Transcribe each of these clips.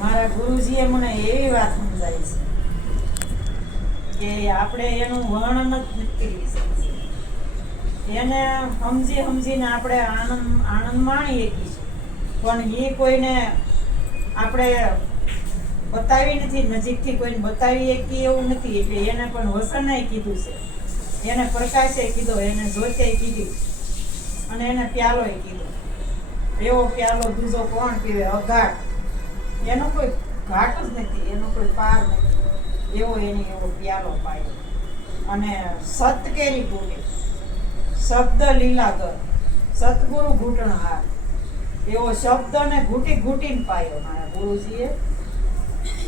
મારા ગુરુજીએ મને એવી વાત સમજાવી છે કે આપણે એનું વર્ણન જ નથી કરી એને સમજી સમજીને આપણે આનંદ આનંદ માણી શકીએ છીએ. પણ એ કોઈને આપણે બતાવી નથી, નજીકથી કોઈને બતાવી શકીએ એવું નથી. એટલે એને પણ વસને કીધું છે. એને પ્રકાશે કીધો, એને જોતે કીધું. અને એને પ્યાલોય કીધો. એવો પ્યાલો દૂજો કોણ પીવે? અઘાટ એનો કોઈ ઘાટ જ નથી, એનો કોઈ પાર નથી. એવો એની એવો પ્યાલો પાયો. અને સતકેરી કેરી શબ્દ લીલાગર સતગુરુ ઘૂંટણહાર. એવો શબ્દને ઘૂંટી ઘૂંટીને પાયો મારા ગુરુજીએ.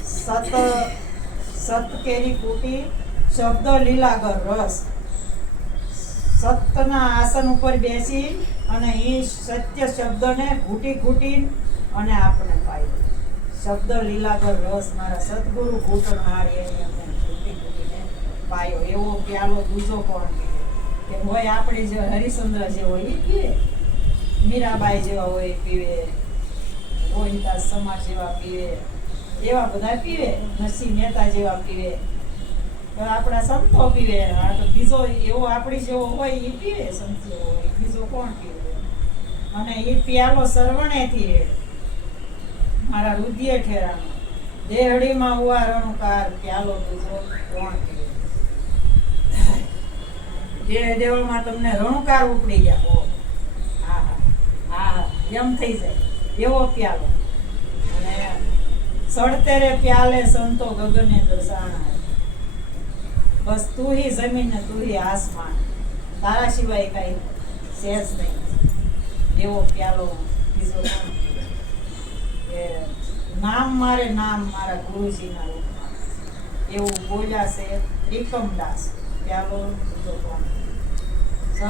સત, સતકેરી કૂટી, શબ્દ લીલાગર રસ. સતના આસન ઉપર બેસી અને એ સત્ય શબ્દને ઘૂંટી ઘૂંટીને અને આપણે પાયો. શબ્દ લીલાગર રસ, મારા સદગુરુ ઘૂંટણહાર એની અમને ઘૂંટી ઘૂંટીને પાયો એવો પ્યાલો દૂજો કોણ કે? હોય આપણે જે હરિશ્ચંદ્ર જેવો એ પીવે. મીરાબાઈ જેવા હોય, પીવે. રોહિદાસ સમાજ જેવા પીવે. એવા બધા પીવે. નરસિંહ મહેતા જેવા પીવે. પણ આપણા સંતો પીવે. આ તો બીજો એવો આપણી જેવો હોય એ પીવે. સંતો હોય, બીજો કોણ પીવે? અને એ પ્યાલો સરવણેથી મારા રુધિએ ઠેરાનો દેહડીમાં હુવા રણુકાર પ્યાલો બીજો કોણ જે દેવળમાં તમને રણુકાર ઉપડી ગયા. હો. હા હા. એમ થઈ જાય. એવો પ્યાલો. અને સડતેરે પ્યાલે સંતો ગગને દર્શાણા બસ તું હી જમીન ને તું હી આસમાન. તારા સિવાય કઈ શેષ નહીં. એવો પ્યાલો બીજો? કે નામ મારે નામ મારા ગુરુજીના રૂપમાં. એવું બોલ્યા છે ત્રિકમદાસ. પ્યાલો બીજો કોણ? સત